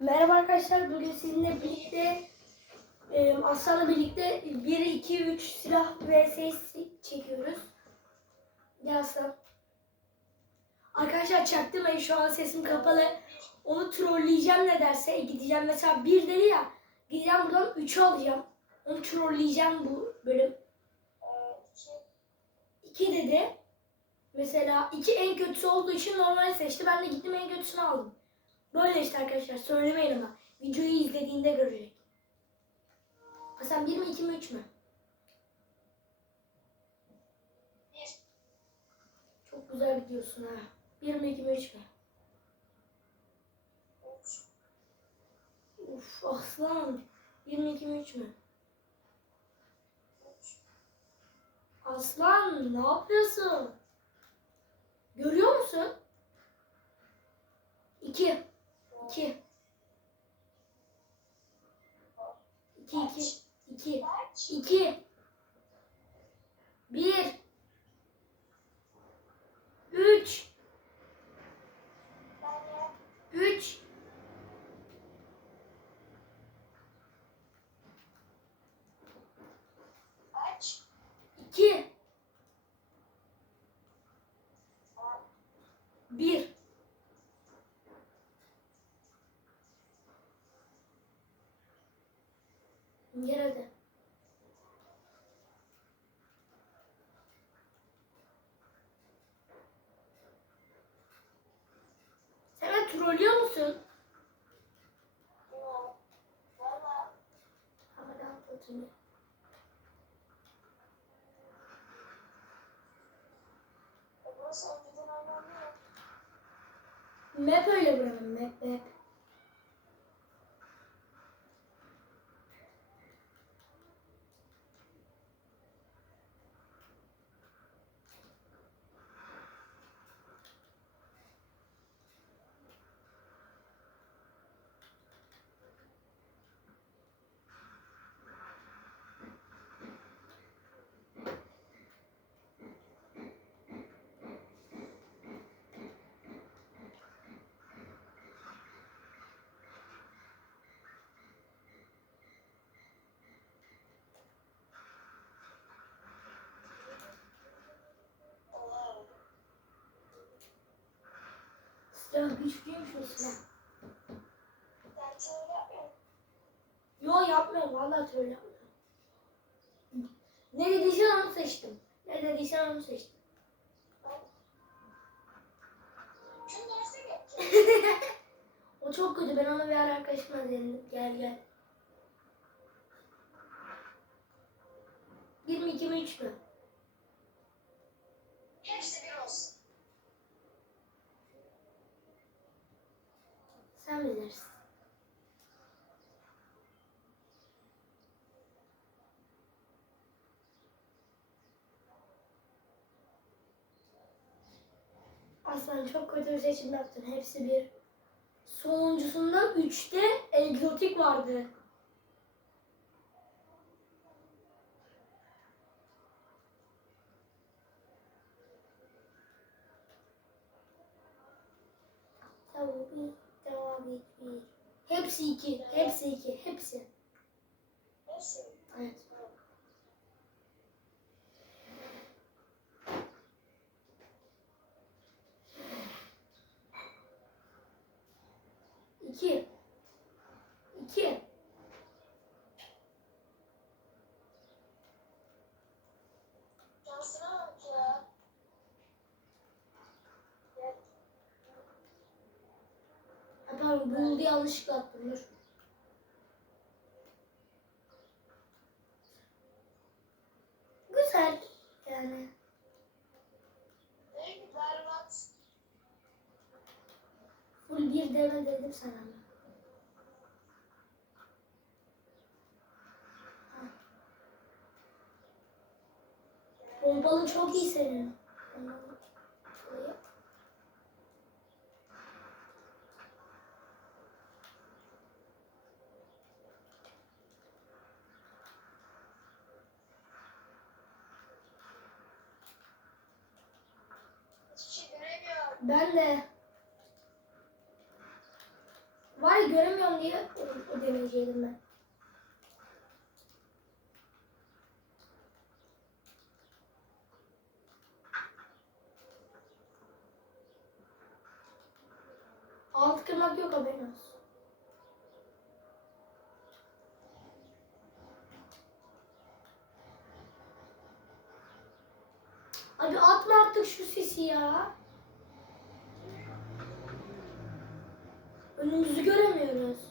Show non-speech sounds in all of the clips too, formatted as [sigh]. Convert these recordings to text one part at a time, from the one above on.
Merhaba arkadaşlar. Bugün sizinle birlikte e, Aslan'la birlikte 1, 2, 3 silah vs çekiyoruz. Gel Aslan. Arkadaşlar çaktırmayın şu an sesim kapalı. Onu trolleyeceğim ne derse gideceğim. Mesela 1 dedi ya. Gideceğim buradan 3'ü alacağım. Onu trolleyeceğim bu bölüm. 2 dedi. Mesela 2 en kötüsü olduğu için normal seçti. Ben de gittim en kötüsünü aldım. Böyle işte arkadaşlar söylemeyin ama. Videoyu izlediğinde görecek. Hasan 1 mi 2 mi 3 mü? Çok güzel gidiyorsun ha. 1 mi 2 mi 3 mü? Uf aslan. 1 mi 2 mi 3 mü? Aslan ne yapıyorsun? Görüyor musun? 2 2 2 2 2 2 1 3 3 2 1 Gel hadi. Sen beni trollüyor musun? Hadi atlatayım. Map öyle buranın map map. Silah güçlüymüş o silah. Yo yapmıyorum vallahi troll yapmıyorum. Ne dediysen onu seçtim. Ne dediysen onu seçtim. [laughs] o çok kötü. Ben ona bir ara arkadaşıma dedim. Gel gel. Bir mi iki mi üç mü? Hepsi bir olsun. Sen bilirsin. Aslan çok kötü bir seçim yaptın. Hepsi bir. Sonuncusunda üçte egzotik vardı. Tavuk bir, tavuk bir. Hepsi iki, hepsi iki, hepsi. Hepsi. Evet. İki. İki. Şansına bak ya. Ha, Buldu yanlışlıkla attım. Dur. Güzel. Yani. Full bir deme dedim sana. Pompalı çok iyi senin. Ondan dolayı. Hiçbir şey göremiyorum. Ben de. Var ya göremiyorum diye o, o demeyeceydim ben. Alt kırmak yok haberin olsun. Abi atma artık şu sesi ya. Önümüzü göremiyoruz.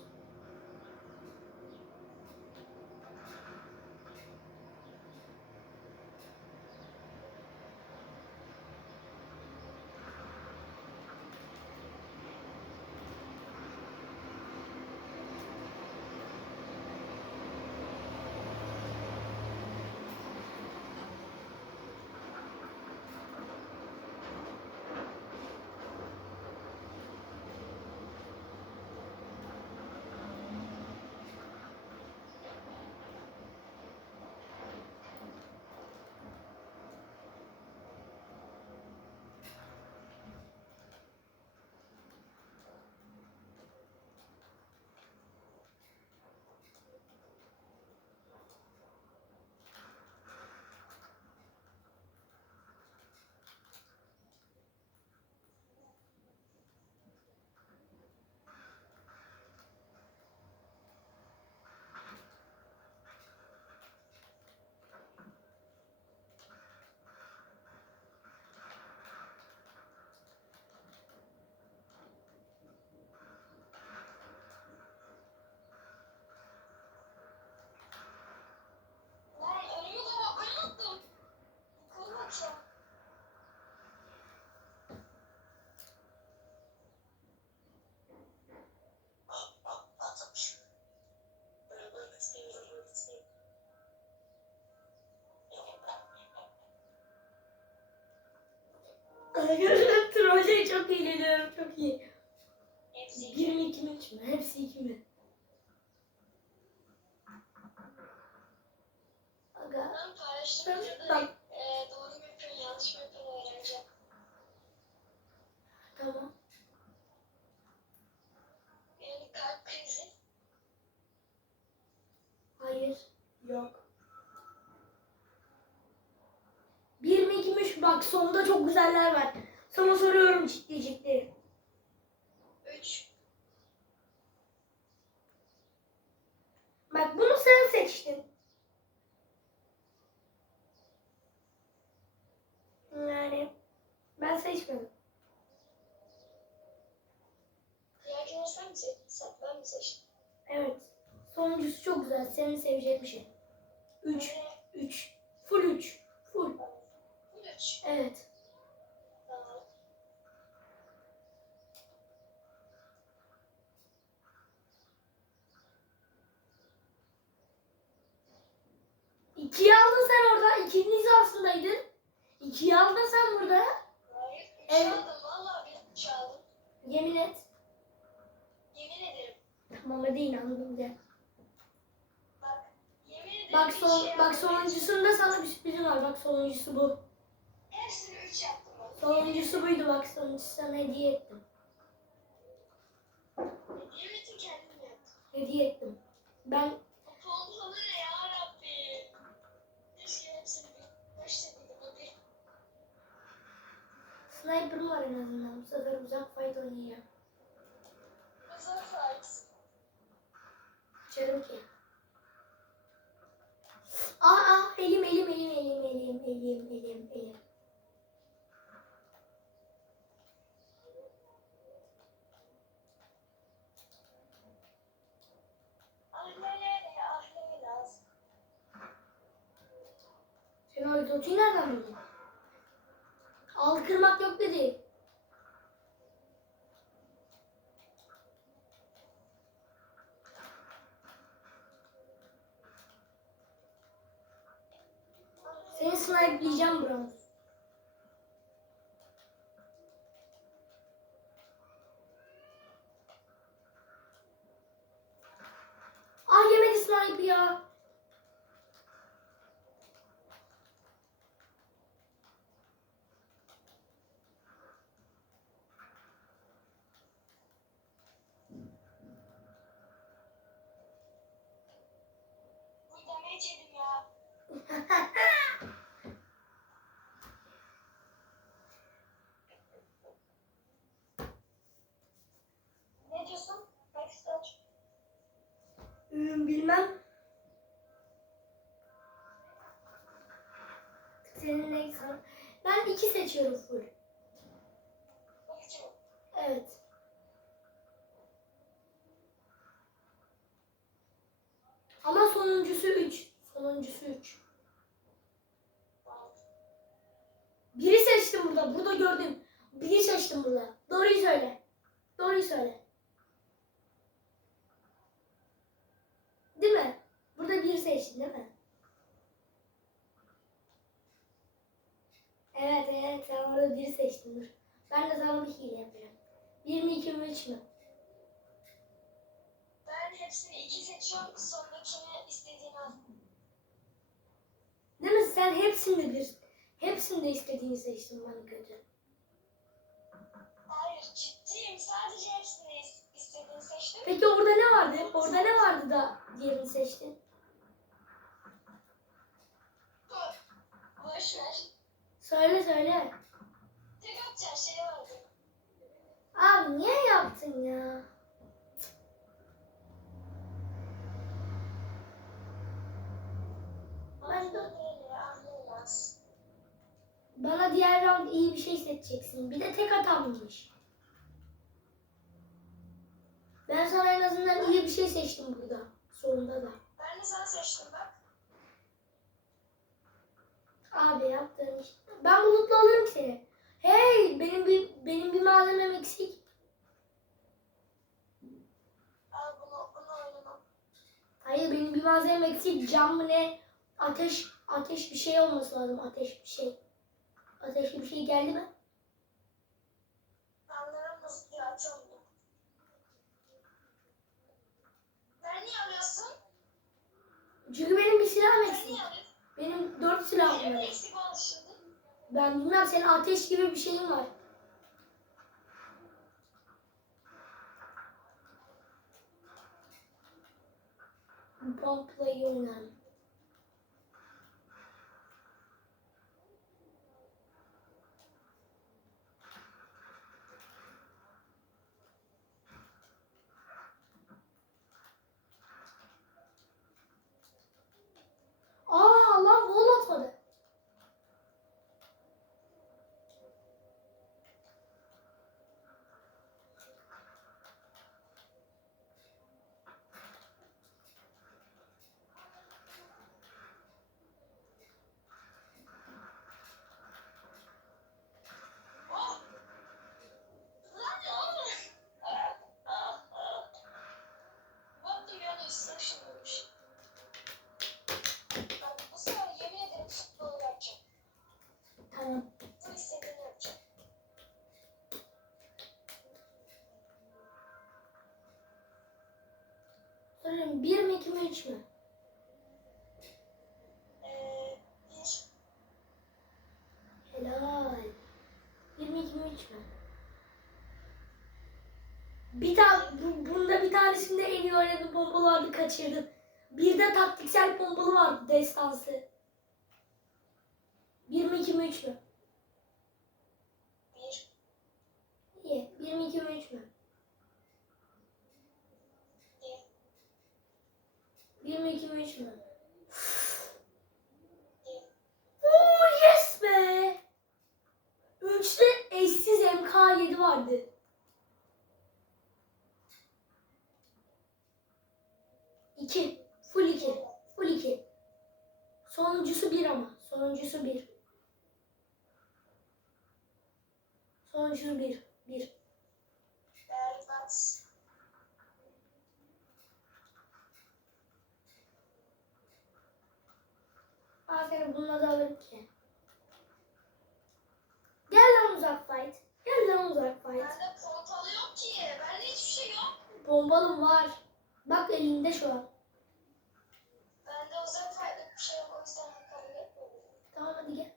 fazla. Trolle çok eğleniyorum. Çok iyi. Hepsi 22 maç? Hepsi 2 mi? Çok güzeller var. Sana soruyorum ciddi ciddi. 3. Bak bunu sen seçtin. Yani ben seçmedim. Diğerkini sen mi seçtin? Sen, ben mi seçtim? Evet. Sonuncusu çok güzel. Senin seveceğin bir şey. 3. 3. Full 3. Full. 3. Evet. Tamam. İkiyi aldın sen orada. İkinin hizasındaydın. İkiyi aldın sen burada. Hayır. 3 Evet. aldım. Valla bir 3 aldım. Yemin et. Yemin ederim. Tamam hadi inandım gel. Bak. Yemin ederim. Bak üç son şey bak sonuncusunda sana bir sürprizim var. Bak sonuncusu bu. Hepsini 3 yaptım. bak. Sonuncusu buydu bak sonuncusu sana hediye ettim. Hediye mi kendin yaptın? Hediye ettim. Ben Bu pompalı ne ya Rabbi? Keşke hepsini bir başladıydım. Bu bir. Sniper'ım var en azından. Bu sefer uzak fight oynayacağım. Toplayacağım buraları. Ah yemedi snipe ya. Uy demeye ya. [laughs] Hmm, bilmem. Senin ne sen? Ben iki seçiyorum full. Bakıcı mı? Evet. Ama sonuncusu 3. Sonuncusu 3. Biri seçtim burada. Burada gördüm. Biri seçtim burada. Doğruyu söyle. Doğruyu söyle. Değil mi? Burada biri seçtin değil mi? Evet evet sen orada biri seçtin dur. Ben de sana bir hile yapacağım. 1 mi 2 mi 3 mü? Ben hepsini iki seçiyorum. Sondakini istediğini al. Değil mi? Sen hepsinde bir, hepsinde istediğini seçtin bana kötü. Hayır ciddiyim. Sadece hepsini is- istediğini seçtim. Peki orada ne vardı? Orada ne vardı da diğerini seçtin? Boş ver. Söyle söyle. Tek atacağın şey vardı. Abi niye yaptın ya? Ben de, bana diğer round iyi bir şey seçeceksin. Bir de tek atammış. Ben sana en azından iyi bir şey seçtim burada. Sonunda da. Ben de sana seçtim bak. Abi yaptığın iş. Ben bulutlu alırım seni. Hey benim bir benim bir malzemem eksik. Hayır benim bir malzemem eksik. Cam mı ne? Ateş ateş bir şey olması lazım. Ateş bir şey. Ateşli bir şey geldi mi? Çünkü benim bir silahım eksik. Benim dört silahım var. Ben bilmem senin ateş gibi bir şeyin var. Pomplayı oynarım. Aa lan gol atmadı. Oh! Lan ne oldu? Ah, ah, ah. Baktım yani üstüne ışınlanmış. Bak bu sefer yemin ederim futbolu yapacağım. Tamam. Bu istediğini yapacağım. Soruyorum bir mi iki mi üç mü? Helal. Bir mi iki mi üç mü? Bir tane, bu, bunda bir tanesinde en iyi oynadığın bombalı vardı kaçırdın. Bir de taktiksel bombalı vardı destansı. Bir mi iki mi üç mü? bir, İyi. Bir mi iki mi üç mü? 22 mi 3 mü? Oo yes be. 3'te eşsiz MK7 vardı. İki. Full iki. Full iki. Sonuncusu bir ama. Sonuncusu bir. Sonuncusu bir. Aferin bununla da alırım ki. Gel lan uzak fight. Gel lan uzak fight. Bende pompalı yok ki. Bende hiçbir şey yok. Bombalım var. Bak elinde şu an. Bende uzak faydalı bir şey yok. O yüzden kabul etmiyorum. Tamam hadi gel.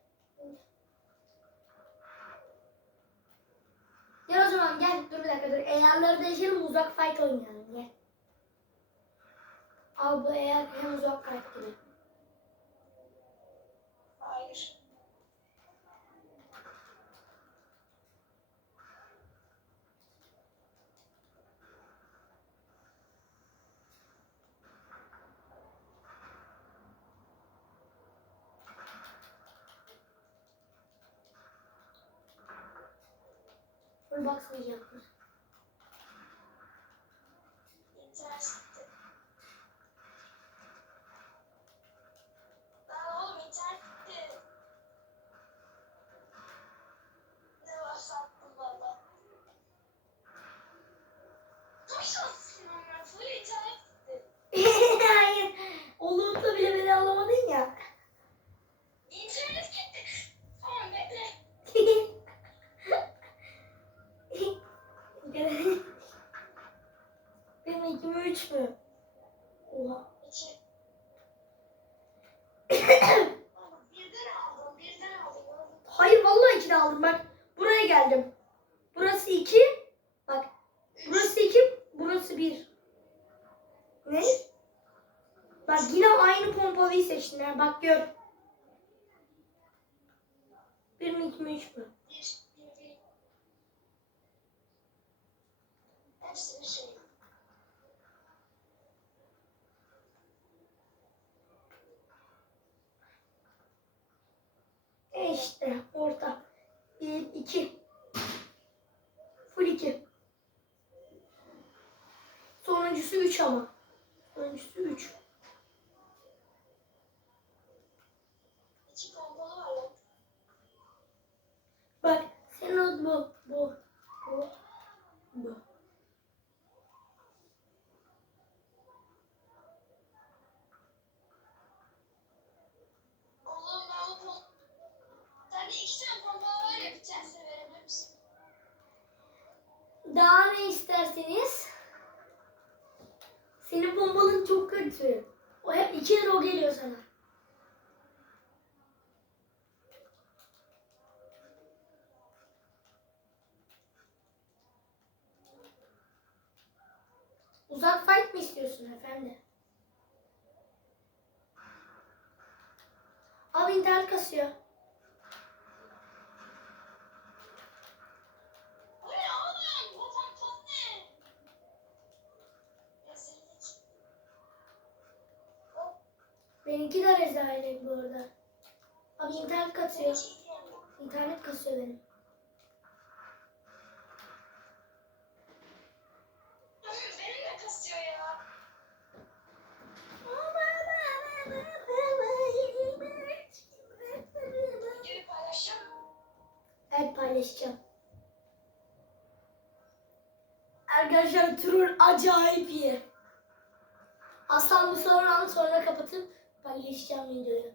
Gel o zaman gel. Dur bir dakika dur. Eğerleri değişelim uzak fight oynayalım gel. Al bu eğer hem uzak fight gibi. Full bakmayacaktır. İnternet gitti. Lan oğlum internet gitti. Ne varsa attım valla. Çok şanslısın ama full internet gitti. Hayır. Olursa bile beni alamadın ya. İnternet gitti. Tamam bekle. Benim iki mi üç mü? Oha. İki. Oğlum, birden aldım, birden aldım. oğlum. Hayır vallahi iki de aldım bak. Buraya geldim. Burası iki. Bak. Burası iki. Burası bir. Ne? Bak yine aynı pompalıyı seçtin. ha, Bak gör. Bir mi iki mi üç mü? E işte orta. Bir, iki. Full iki. Sonuncusu üç ama. Var lan. Bak senin o. Bu. Bu. Bu. Oğlum ben bu pom... Sende iki tane pompalı var ya bir tanesini verebilir misin? Daha ne isterseniz? Senin çok kötü. O hep iki lira o geliyor sana. Uzak fight mi istiyorsun efendi? Abi internet kasıyor. O ne oğlum? Bu pompalı ne? Rezillik. Hop. Benimki de rezalet bu arada. Abi internet kasıyor. İnternet kasıyor benim. Oğlum benim de kasıyor ya. Videoyu paylaşacağım. Evet paylaşacağım. Arkadaşlar turun acayip iyi. Aslan bu sonra sonra kapatıp paylaşacağım videoyu.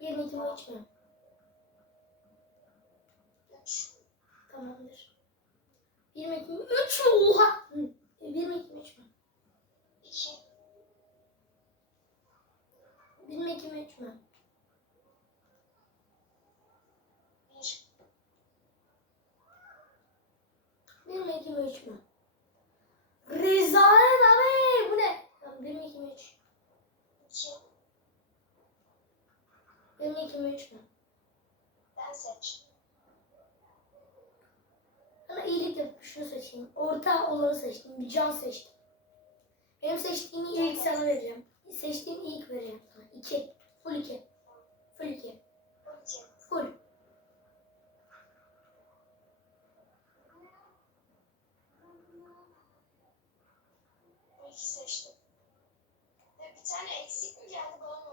22 mi 3 mü? Üç. Tamamdır. 22 mi 3 mü? Oha! 22 mi 3 mü? İki. 22 mi 3 mü? Bir. 22 mi 3 mü? Rezalet abi! Bu ne? 22 mi 3? İki. 22 mi 3 mü? Ben seç. Sana iyilik yapıp şunu seçeyim. Orta olanı seçtim. Bir can seçtim. Benim seçtiğimi ilk sana vereceğim. Seçtiğim ilk vereceğim sana. 2. Full 2. Full 2. İki. Full. Seçtim. Ve bir tane eksik mi geldi bana?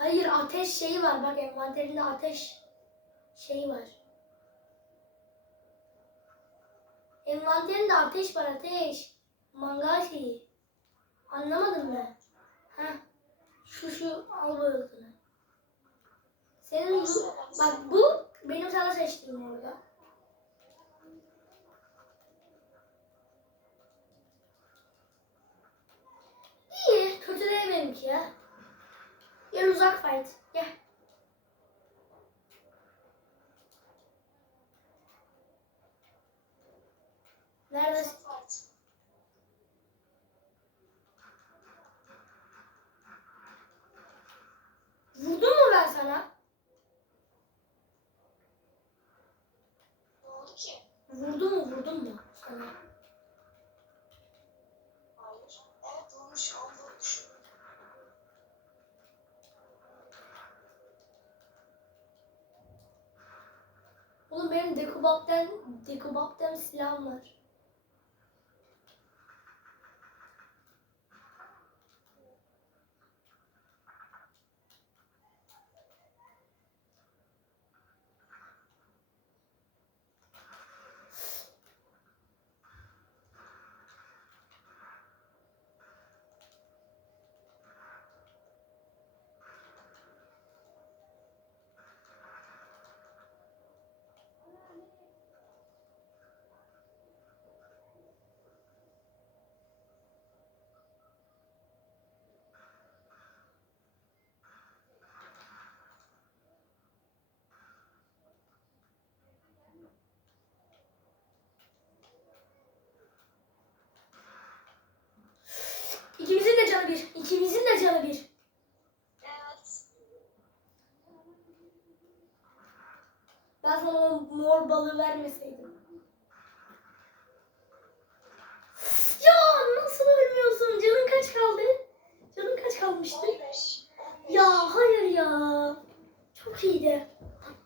Hayır ateş şeyi var. Bak envanterinde ateş şeyi var. Envanterinde ateş var ateş. Mangal şeyi. Anlamadın mı? Ha. Şu şu al boyutunu. Senin bu, bak bu benim sana seçtiğim orada. İyi, kötü değil benimki ya. Gel uzak fight. Gel. Neredesin? Vurdum mu ben sana? Ne oldu ki? Vurdum mu vurdum mu sana? Hayır. Evet vurmuş olduğunu Oğlum benim dekubapten dekubapten silahım var. İkimizin de canı bir. İkimizin de canı bir. Evet. Ben sana o mor balığı vermeseydim. Ya nasıl ölmüyorsun? Canın kaç kaldı? Canın kaç kalmıştı? 15. Ya hayır ya. Çok iyiydi.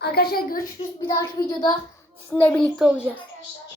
Arkadaşlar görüşürüz. Bir dahaki videoda sizinle birlikte olacağız.